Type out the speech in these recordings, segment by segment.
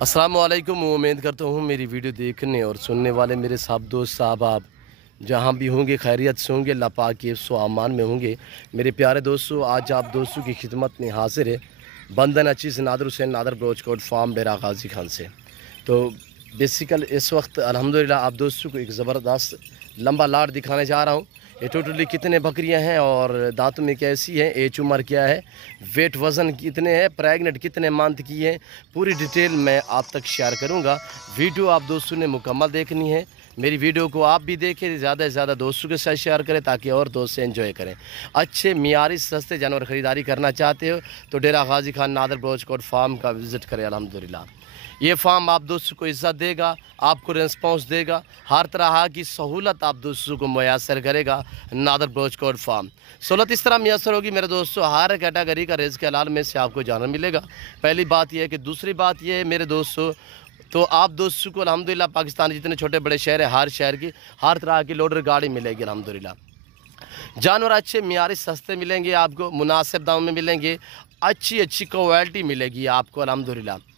अस्सलाम वालेकुम। उम्मीद करता हूँ मेरी वीडियो देखने और सुनने वाले मेरे सब दोस्त साहब आप जहाँ भी होंगे खैरियत से होंगे, अल्लाह पाक के हिफ्ज़ व अमान में होंगे। मेरे प्यारे दोस्तों, आज आप दोस्तों की खिदमत में हाजिर है बंदन अचीज़ नादर हुसैन नादर ब्रोचकोट फार्म डेरा गाजी खान से। तो बेसिकल इस वक्त अल्हम्दुलिल्लाह आप दोस्तों को एक ज़बरदस्त लंबा लाट दिखाने जा रहा हूँ। ये टोटली कितने बकरियां हैं और दांतों में कैसी है, एज उम्र क्या है, वेट वज़न कितने हैं, प्रेगनेंट कितने मंथ की है, पूरी डिटेल मैं आप तक शेयर करूंगा। वीडियो आप दोस्तों ने मुकम्मल देखनी है। मेरी वीडियो को आप भी देखें, ज़्यादा से ज़्यादा दोस्तों के साथ शेयर करें ताकि और दोस्त से एंजॉय करें। अच्छे मियारी सस्ते जानवर ख़रीदारी करना चाहते हो तो डेरा गाजी खान नादर ब्रोचकोट फार्म का विज़िट करें। अल्हम्दुलिल्लाह ये फार्म आप दोस्तों को इज़्ज़त देगा, आपको रिस्पॉन्स देगा, हर तरह की सहूलत आप दोस्तों को मुयसर करेगा। नादर ब्रोचकोट फार्म सहूलत इस तरह मुयसर होगी मेरे दोस्तों, हर कैटेगरी का रिज़्क़ हलाल में से आपको जानवर मिलेगा। पहली बात यह है कि दूसरी बात यह है मेरे दोस्तों, तो आप दोस्तों को अल्हम्दुलिल्लाह पाकिस्तान जितने छोटे बड़े शहर है, हर शहर की हर तरह की लोडर गाड़ी मिलेगी। अल्हम्दुलिल्लाह जानवर अच्छे मियारी सस्ते मिलेंगे, आपको मुनासिब दाम में मिलेंगे, अच्छी क्वालिटी मिलेगी आपको अल्हम्दुलिल्लाह।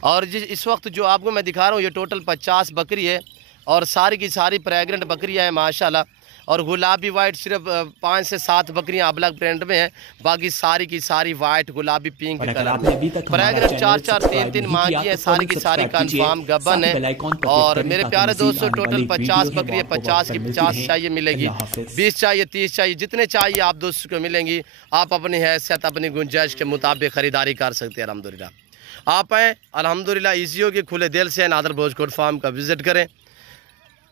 और इस वक्त जो आपको मैं दिखा रहा हूँ ये टोटल 50 बकरी है और सारी की सारी प्रेग्नेंट बकरियाँ हैं माशाल्लाह। और गुलाबी वाइट सिर्फ 5 से 7 बकरियाँ अलग प्रिंट में हैं, बाकी सारी की सारी वाइट गुलाबी पिंक कलर में प्रेग्नेंट 4-4 3-3 माह की है, सारी की सारी कंफर्म गबन है। और मेरे प्यारे दोस्तों टोटल 50 बकरी है, 50 की 50 चाहिए मिलेगी, 20 चाहिए, 30 चाहिए, जितने चाहिए आप दोस्तों को मिलेंगी। आप अपनी हैसियत अपनी गुंजाइश के मुताबिक ख़रीदारी कर सकते हैं। अल्हम्दुलिल्लाह आप आएँ, अल्हम्दुलिल्लाह ईजी होगी, खुले दिल से नादर ब्रोचकोट फार्म का विज़िट करें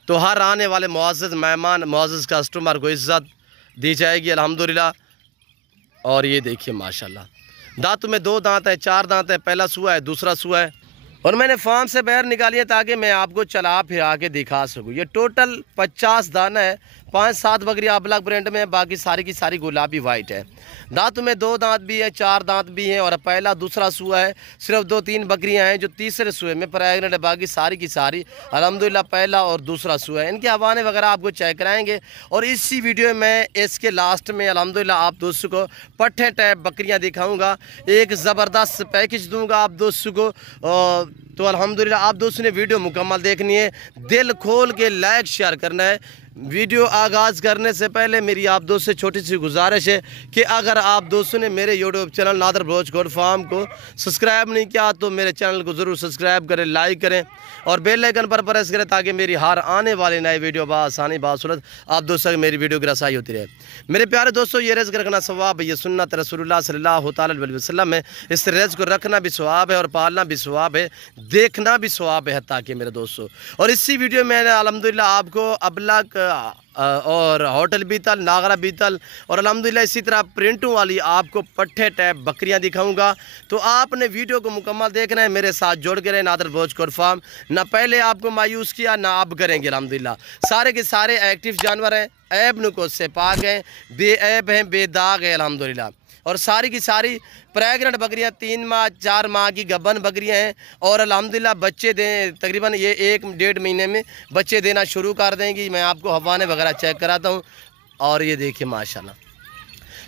तो हर आने वाले मुअज़्ज़ज़ मेहमान मुअज़्ज़ज़ कस्टमर को इज़्ज़त दी जाएगी अल्हम्दुलिल्लाह। और ये देखिए माशाल्लाह दांतों में 2 दांत है, 4 दांत है, पहला सुआ है, दूसरा सुआ है। और मैंने फार्म से बाहर निकाली है ताकि मैं आपको चला फिरा के दिखा सकूँ। ये टोटल 50 दाना है, 5-7 बकरियाँ ब्लैक प्रिंट में है, बाकी सारी की सारी गुलाबी वाइट है। दांतों में 2 दांत भी है, 4 दांत भी हैं और पहला दूसरा सुआ है। सिर्फ 2-3 बकरियां हैं जो तीसरे सुए में प्रेग्नेंट है, बाकी सारी की सारी अल्हम्दुलिल्लाह पहला और दूसरा सुआ है। इनके हवाने वगैरह आपको चेक कराएंगे और इसी वीडियो में इसके लास्ट में अल्हम्दुलिल्लाह आप दोस्तों को पट्ठे टाइप बकरियाँ दिखाऊँगा, एक ज़बरदस्त पैकेज दूँगा आप दोस्तों को। तो अल्हम्दुलिल्लाह आप दोस्तों ने वीडियो मुकम्मल देखनी है, दिल खोल के लाइक शेयर करना है। वीडियो आगाज़ करने से पहले मेरी आप दोस्तों से छोटी सी गुजारिश है कि अगर आप दोस्तों ने मेरे यूट्यूब चैनल नादर ब्रोचकोट फार्म को सब्सक्राइब नहीं किया तो मेरे चैनल को ज़रूर सब्सक्राइब करें, लाइक करें और बेल आइकन पर प्रेस करें ताकि मेरी हर आने वाली नई वीडियो बासानी बासूरत आप दोस्तों की मेरी वीडियो की रसाई होती रहे। मेरे प्यारे दोस्तों ये रिज़्क़ रखना सवाब है, ये सुन्नत रसूलुल्लाह सल्लल्लाहु अलैहि वसल्लम है। इस रिज़्क़ को रखना भी सवाब है और पालना भी सवाब है, देखना भी सवाब है ताकि मेरे दोस्तों। और इसी वीडियो में अल्हम्दुलिल्लाह आपको अबलग और होटल बीतल, नागरा बीतल और अल्हम्दुलिल्लाह इसी तरह प्रिंटों वाली आपको पट्ठे टाइप बकरियां दिखाऊंगा। तो आपने वीडियो को मुकम्मल देखना है, मेरे साथ जोड़ के रहे। नादर ब्रोचकोट फार्म ना पहले आपको मायूस किया ना आप करेंगे। अल्हम्दुलिल्लाह सारे के सारे एक्टिव जानवर हैं, ऐब नुको से पाक हैं, बेऐब हैं, बेदाग है अल्हम्दुलिल्लाह। और सारी की सारी प्रेग्नेंट बकरियां 3 माह 4 माह की गबन बकरियां हैं और अल्हम्दुलिल्लाह बच्चे दें तकरीबन ये 1-1.5 महीने में बच्चे देना शुरू कर देंगी। मैं आपको हवाने वगैरह चेक कराता हूं। और ये देखिए माशाल्लाह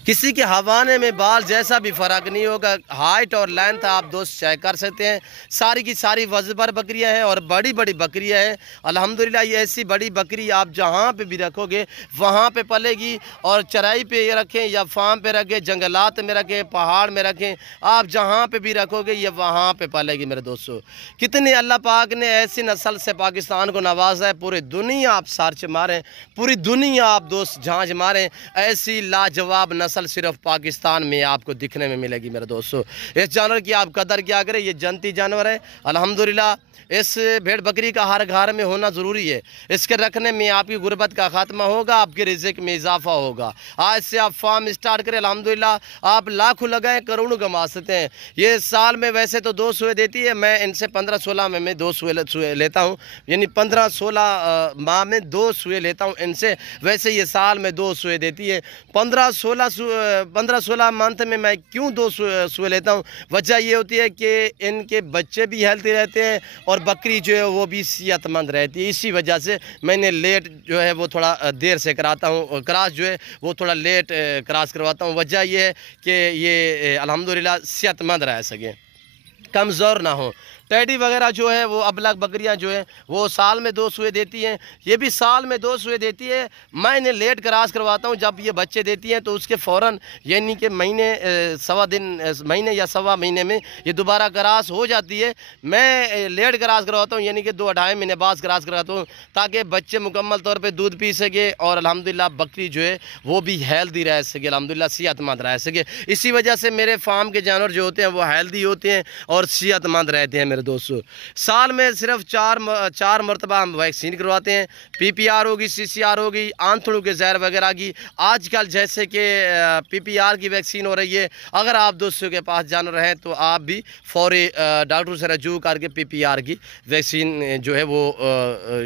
किसी के हवाने में बाल जैसा भी फ़र्क नहीं होगा, हाइट और लेंथ आप दोस्त चेक कर सकते हैं। सारी की सारी वज़बर बकरियां हैं और बड़ी बड़ी बकरियां हैं अल्हम्दुलिल्लाह। ये ऐसी बड़ी बकरी आप जहां पे भी रखोगे वहां पे पलेगी और चराई पे ये रखें या फार्म पे रखें, जंगलात में रखें, पहाड़ में रखें, आप जहां पे भी रखोगे ये वहां पे पलेगी मेरे दोस्तों। कितने अल्लाह पाक ने ऐसी नस्ल से पाकिस्तान को नवाजा है, पूरी दुनिया आप सर्च मारें, पूरी दुनिया आप दोस्त झांझ मारें, ऐसी लाजवाब नस्ल सिर्फ पाकिस्तान में आपको दिखने में मिलेगी मेरे दोस्तों। इस जानवर की आप कदर क्या करें, ये जनती जानवर है अल्हम्दुलिल्लाह। इस भेड़ बकरी का हर घर में होना ज़रूरी है, इसके रखने में आपकी गुर्बत का खात्मा होगा, आपके रिज़्क़ में इजाफा होगा। आज से आप फार्म स्टार्ट करें अल्हम्दुलिल्लाह आप लाखों लगाएं करोड़ों कमा सकते हैं। ये साल में वैसे तो 2 सुए देती है, मैं इनसे 15-16 में मैं 2 सुए लेता हूँ, यानी 15-16 माह में 2 सुए लेता हूँ इनसे। वैसे ये साल में 2 सुए देती है। 15-16 मंथ में मैं क्यों 2 सुए लेता हूँ, वजह ये होती है कि इनके बच्चे भी हेल्थी रहते हैं और बकरी जो है वो भी सेहतमंद रहती है। इसी वजह से मैंने लेट जो है वो थोड़ा देर से कराता हूँ, क्रॉस जो है वो थोड़ा लेट क्रॉस करवाता हूँ। वजह ये है कि ये अल्हम्दुलिल्लाह सेहतमंद रह सकें, कमज़ोर ना हो। ٹیڈی وغیرہ جو ہے وہ ابلغ بکریاں جو ہیں وہ سال میں 2 سوئے دیتی ہیں، یہ بھی سال میں 2 سوئے دیتی ہے۔ میں انہیں لیٹ کراس کرواتا ہوں، جب یہ بچے دیتی ہیں تو اس کے فوراً یعنی کہ مہینے یا سوا مہینے میں یہ دوبارہ کراس ہو جاتی ہے۔ میں لیٹ کراس کرواتا ہوں، یعنی کہ 2-2.5 مہینے بعد کراس کرواتا ہوں، تاکہ بچے مکمل طور پہ دودھ پی سکے اور الحمدللہ بکری جو ہے وہ بھی ہیلدی رہ سکے، الحمدللہ صحت مند رہ سکے۔ اسی وجہ سے میرے فارم کے جانور جو ہوتے ہیں وہ ہیلدی ہوتے ہیں اور صحت مند رہتے ہیں میرے دوستو۔ سال میں صرف 4 مرتبہ ہم ویکسین کرواتے ہیں، PPR ہوگی، CCR ہوگی، آنتڑوں کے زہر وغیرہ کی۔ آج کل جیسے کہ PPR کی ویکسین ہو رہی ہے، اگر آپ دوستوں کے پاس جانور ہیں تو آپ بھی فوری ڈاکٹر سے رجوع کر کے PPR کی ویکسین جو ہے وہ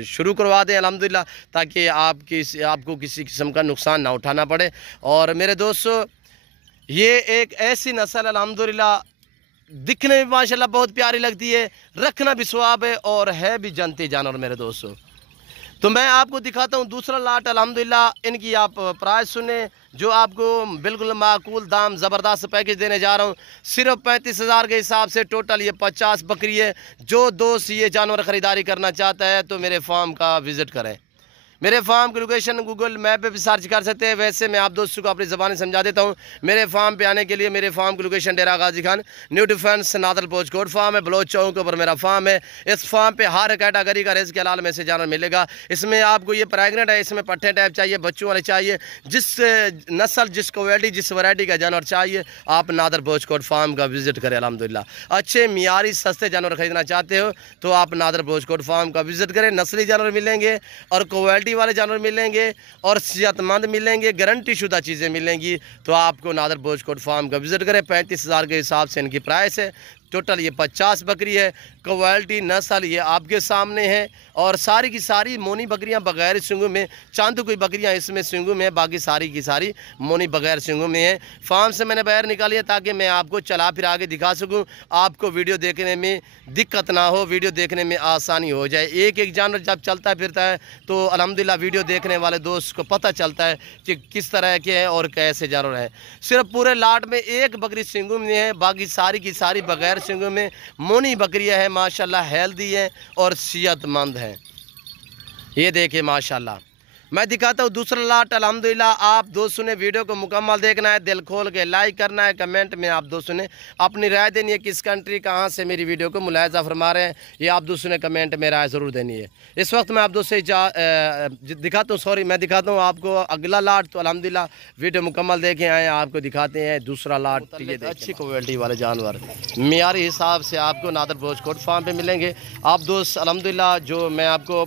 شروع کروا دیں الحمدللہ، تاکہ آپ کو کسی قسم کا نقصان نہ اٹھانا پڑے۔ اور میرے دوستو یہ ایک ایسی نسل الحمدللہ دکھنے میں ماشاءاللہ بہت پیاری لگتی ہے، رکھنا بھی ثواب ہے اور ہے بھی جنتی جانور میرے دوستو۔ تو میں آپ کو دکھاتا ہوں دوسرا لاٹ الحمدللہ، ان کی آپ پرائز سنیں جو آپ کو بالکل معقول دام زبردست پیکج دینے جا رہا ہوں۔ صرف 35,000 کے حساب سے ٹوٹل یہ 50 بکری ہے۔ جو دوست یہ جانور خریداری کرنا چاہتا ہے تو میرے فارم کا وزٹ کریں۔ میرے فارم کی لوکیشن گوگل میپ پہ بھی سرچ کر سکتے ہیں، ویسے میں آپ دوستوں کو اپنی زبانی سمجھا دیتا ہوں۔ میرے فارم پہ آنے کے لیے میرے فارم کی location Dera Ghazi Khan new defence نادل پوچھ کوٹ فارم ہے، بلوچ چوک کے اوپر میرا فارم ہے۔ اس فارم پہ ہر کیٹاگری کا رزق حلال میں سے جانور ملے گا۔ اس میں آپ کو یہ پریگننٹ ہے، اس میں پٹھے ٹائپ چاہیے، بچوں والے چاہیے، جس نسل جس کوالٹی جس ورائٹی کا جانور چاہیے آپ نادر بوچھ کوٹ فارم کا وزٹ کریں الحمدللہ۔ اچھے معیاری سستے جانور خریدنا چاہتے ہو تو آپ نادر بوچھ کوٹ فارم کا وزٹ کریں۔ نسلی جانور ملیں گے اور کوالٹی والے جانور ملیں گے اور صحت مند ملیں گے، گارنٹی شدہ چیزیں ملیں گی، تو آپ کو نادر بوچھ کوٹ فارم کا وزٹ کریں۔ 35,000 کے حساب سے ان کی پرائس ہے۔ ٹوٹل یہ 50 بکری ہے۔ کوالٹی نسل یہ آپ کے سامنے ہے اور ساری کی ساری مونی بکریاں بغیر سنگوں میں، چاند کوئی بکریاں اس میں سنگوں میں، باقی ساری کی ساری مونی بغیر سنگوں میں ہیں۔ فارم سے میں نے باہر نکالی ہے تاکہ میں آپ کو چلا پھر آگے دکھا سکوں، آپ کو ویڈیو دیکھنے میں دقت نہ ہو، ویڈیو دیکھنے میں آسانی ہو جائے۔ ایک جانور جب چلتا پھرتا ہے تو الحمدللہ ویڈیو دیکھنے والے دوست کو پتہ چلتا ہے کہ کس طرح کے ہیں اور کیسے جانور ہیں۔ صرف پورے لاٹ میں ایک بکری سنگوں میں ہے، باقی ساری کی ساری بغیر سنگوں میں مونی بکریاں ہیں، ماشاءاللہ ہیلدی ہیں اور صحت مند ہیں۔ یہ دیکھیں ماشاءاللہ۔ میں دکھاتا ہوں دوسرا لاٹ الحمدللہ۔ آپ دوستوں نے ویڈیو کو مکمل دیکھنا ہے، دل کھول کے لائک کرنا ہے، کمنٹ میں آپ دوستوں نے اپنی رائے دینی ہے، کس کنٹری کہاں سے میری ویڈیو کو ملاحظہ فرما رہے ہیں یہ آپ دوستوں نے کمنٹ میں رائے ضرور دینی ہے۔ اس وقت میں آپ دوستوں سے دکھاتا ہوں آپ کو اگلا لاٹ، تو الحمدللہ ویڈیو مکمل دیکھیں آئے، آپ کو دکھاتے ہیں دوسرا لاٹ۔ یہ اچھی کوالٹی والے جانور معیاری حساب سے آپ کو نادر بوچھ کوٹ فارم پہ ملیں گے۔ آپ دوست الحمدللہ جو میں آپ کو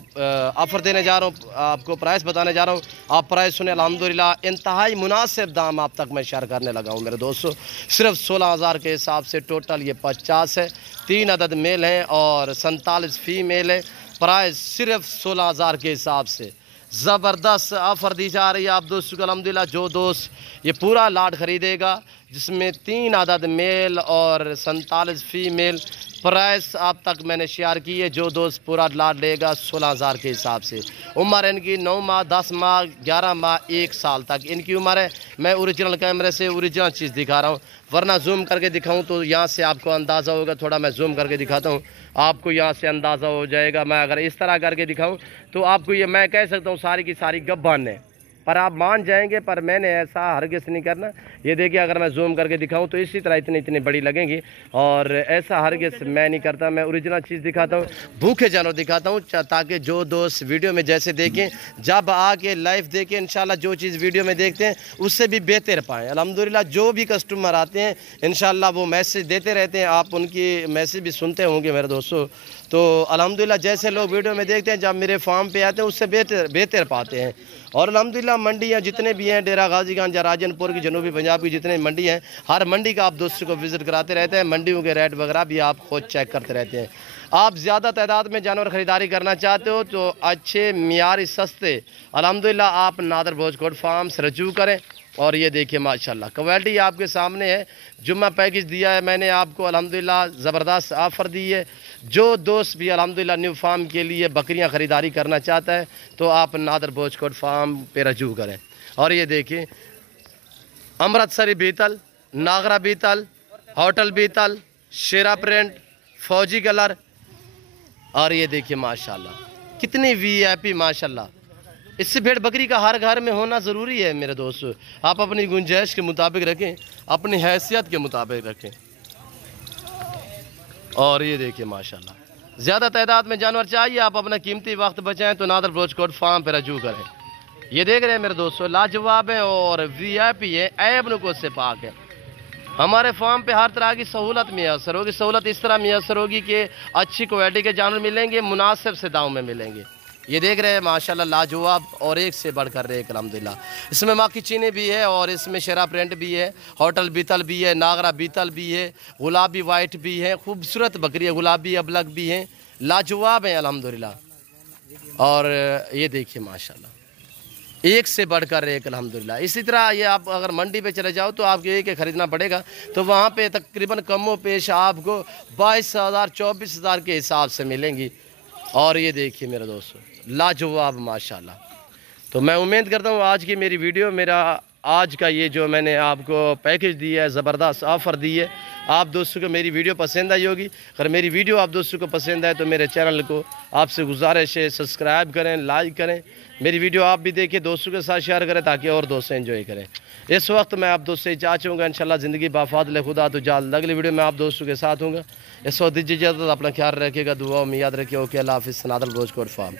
آفر دینے جا رہا ہوں، آپ کو پرائس بتانے جا رہا ہوں، آپ پرائس سنیں الحمدللہ۔ انتہائی مناسب دام آپ تک میں شیئر کرنے لگا ہوں میرے دوستو۔ صرف 16,000 کے حساب سے ٹوٹل یہ 50 ہے، 3 عدد میل ہیں اور 47 فیمیل ہے۔ پرائس صرف 16,000 کے حساب سے زبردست آفر دی جا رہی ہے آپ دوستوں کو الحمدللہ۔ جو دوست یہ پورا لاٹ خریدے گا جس میں 3 عدد میل اور 47 فیمیل، پرائس آپ تک میں نے شیئر کی ہے۔ جو دوست پورا لاٹ لے گا 16,000 کے حساب سے، عمر ان کی 9 ماہ، 10 ماہ، 11 ماہ، 1 سال تک ان کی عمر ہے۔ میں اوریجنل کیمرے سے اوریجنل چیز دکھا رہا ہوں، ورنہ زوم کر کے دکھاؤں تو یہاں سے آپ کو اندازہ ہوگا۔ تھوڑا میں زوم کر کے دکھاتا ہوں، آپ کو یہاں سے اندازہ ہو جائے گا۔ میں اگر اس طرح کر کے دکھاؤں تو آپ کو یہ میں کہہ سکتا ہوں ساری کی ساری گبان ہے، پر آپ مان جائیں گے، پر میں نے ایسا ہرگز نہیں کرنا۔ یہ دیکھیں اگر میں زوم کر کے دکھاؤں تو اسی طرح اتنی بڑی لگیں گی، اور ایسا ہرگز میں نہیں کرتا۔ میں اوریجنل چیز دکھاتا ہوں، بھوکے جانور دکھاتا ہوں، تاکہ جو دوست ویڈیو میں جیسے دیکھیں جب آ کے لائیو دیکھیں انشاءاللہ جو چیز ویڈیو میں دیکھتے ہیں اس سے بھی بہتر پائیں الحمدللہ۔ جو بھی کسٹمر آتے ہیں انشاءاللہ وہ میسیج دیتے رہتے ہیں، آپ ان کی میسیج بھی سنتے ہوں گے میرے دوستو۔ تو الحمدللہ جیسے لوگ ویڈیو میں دیکھتے ہیں جب میرے فارم پہ آتے ہیں اس سے بہتر پاتے ہیں۔ اور الحمدللہ منڈیاں جتنے بھی ہیں ڈیرہ غازی خان یا راجن پور کی، جنوبی پنجاب کی جتنے منڈی ہیں، ہر منڈی کا آپ دوستوں کو وزٹ کراتے رہتے ہیں، منڈیوں کے ریٹ وغیرہ بھی آپ خود چیک کرتے رہتے ہیں۔ آپ زیادہ تعداد میں جانور خریداری کرنا چاہتے ہو تو اچھے معیاری سستے الحمدللہ آپ نادر بوچھ کوٹ فارم سے رجوع کریں۔ اور یہ دیکھیں ماشاءاللہ کوالٹی آپ کے سامنے ہے۔ جمعہ پیکج دیا ہے میں نے آپ کو الحمدللہ، زبردست آفر دی ہے۔ جو دوست بھی الحمدللہ نیو فارم کے لیے بکریاں خریداری کرنا چاہتا ہے تو آپ نادر بوچھ کوٹ فارم پہ رجوع کریں۔ اور یہ دیکھیں امرتسری بیتل، ناگرا بیتل، ہوٹل بیتل، شیرا پرنٹ، फौजी कलर। और ये देखिए माशाल्लाह कितनी वीआईपी माशाल्लाह। इससे भेड़ बकरी का हर घर में होना ज़रूरी है मेरे दोस्तों। आप अपनी गुंजाइश के मुताबिक रखें, अपनी हैसियत के मुताबिक रखें। और ये देखिए माशाल्लाह ज़्यादा तादाद में जानवर चाहिए, आप अपना कीमती वक्त बचाएं तो नादर बलोच फार्म पर रजू करें। ये देख रहे हैं मेरे दोस्तों, लाजवाब है और वीआईपी है, ऐब नुको से पाक है। हमारे फार्म पे हर तरह की सहूलत मैसर होगी। सहूलत इस तरह मैसर होगी कि अच्छी क्वालिटी के जानवर मिलेंगे, मुनासिब से दाम में मिलेंगे। ये देख रहे हैं माशाल्लाह लाजवाब और एक से बढ़कर एक अल्हम्दुलिल्लाह। इसमें माँ की चीनी भी है और इसमें शेरा प्रिंट भी है, होटल बीतल भी है, नागरा बीतल भी है, गुलाबी वाइट भी है। खूबसूरत बकरी है, गुलाबी अबलग भी है, लाजवाब है अल्हम्दुलिल्लाह। और ये देखिए माशाल्लाह एक से बढ़कर एक अल्हम्दुलिल्लाह। इसी तरह ये आप अगर मंडी पे चले जाओ तो आपको एक ख़रीदना पड़ेगा, तो वहाँ पे तकरीबन कमो पेश आपको 22,000 24,000 के हिसाब से मिलेंगी। और ये देखिए मेरे दोस्तों लाजवाब माशाल्लाह। तो मैं उम्मीद करता हूँ आज की मेरी वीडियो, मेरा आज का ये जो मैंने आपको पैकेज दिया है, ज़बरदस्त ऑफ़र दी है, आप दोस्तों को मेरी वीडियो पसंद आई होगी। अगर मेरी वीडियो आप दोस्तों को पसंद आए तो मेरे चैनल को आपसे गुजारिश है सब्सक्राइब करें, लाइक करें। मेरी वीडियो आप भी देखिए, दोस्तों के साथ शेयर करें ताकि और दोस्त एंजॉय करें। इस वक्त मैं आप दोस्तों से चाहूँगा इंशाल्लाह ज़िंदगी बाफादल खुदा तो जल्द अगली वीडियो में आप दोस्तों के साथ हूँगा। इस वक्त दीजिए इजाज़त, अपना ख्याल रखिएगा, दुआ में याद रखिए। ओके, अल्लाह हाफ़िज़। नादर बलोच फार्म।